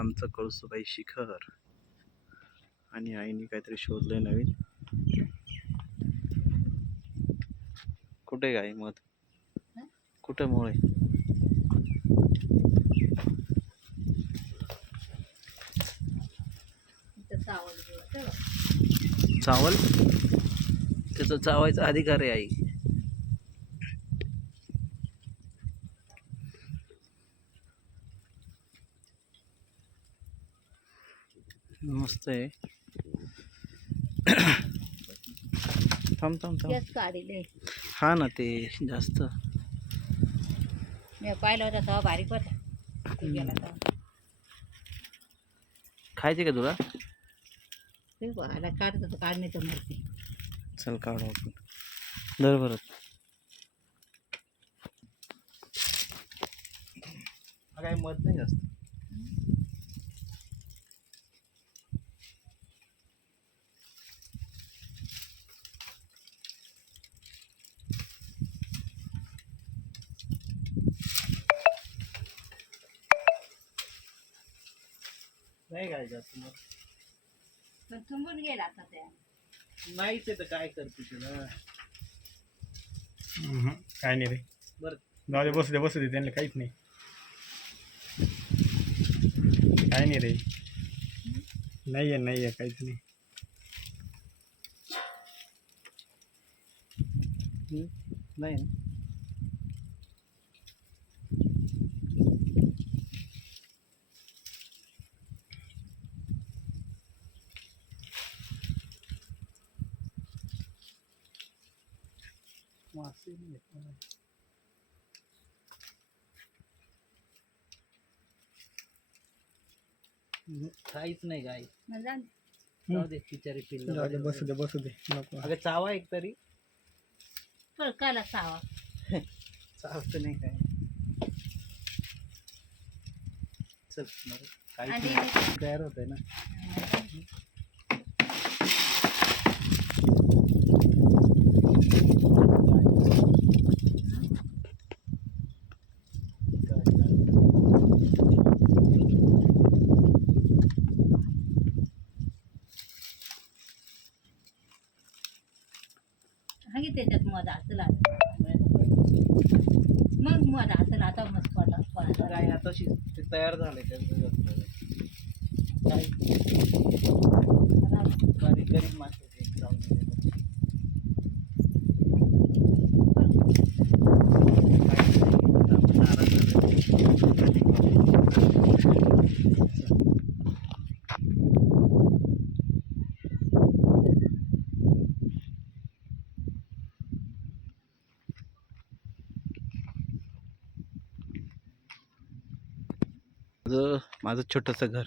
आमचं कळसूबाई शिखर. आणि आईने काहीतरी शोधलंय नवीन. कुठे गाय मध? कुठे मुळे? चावल त्याचा चावायचा अधिकार आहे आई. मस्त आहे. थांब थांब थांब. तेच काढले. हा ना ते जास्त. मी पाहिलं होता तेव्हा बारीक होता. तू गेला तेव्हा. खायचे का तुला? ते बघायला काढत होतो काढणे तर मूर्ती. चल काढू आपण. दर बरं. काय मत नाही जास्त. नाही काय जास्त मग पण तुंबून गेला आता त्या नाहीच आहे तर काय करते तुला हम्म, काय नाही रे। बरं जाऊ दे बसू दे बसू दे त्यांना काहीच नाही काय नाही रे। नाही आहे नाही आहे काहीच नाही हम्म, नाही ना मासे नाही आहेत ना. हम्म, काहीच नाही गाय जाऊ दे बिचारी पिल्लं. जाऊ दे बसू दे बसू दे. नको. अगं चावा एक तरी. फळकाला सावा चावत नाही काय. चल बरं. काहीच आणि नाही. तयार होत आहे ना हा की त्याच्यात मध असेल मग मध असेल आता मग पडला काय आता तयार झाले त्याचं काय बारीक गरीब मासे आहेत, एक जाऊन गेले. काहीच नाही, आपण नाराज झालो. माझं माझं छोटंसं घर.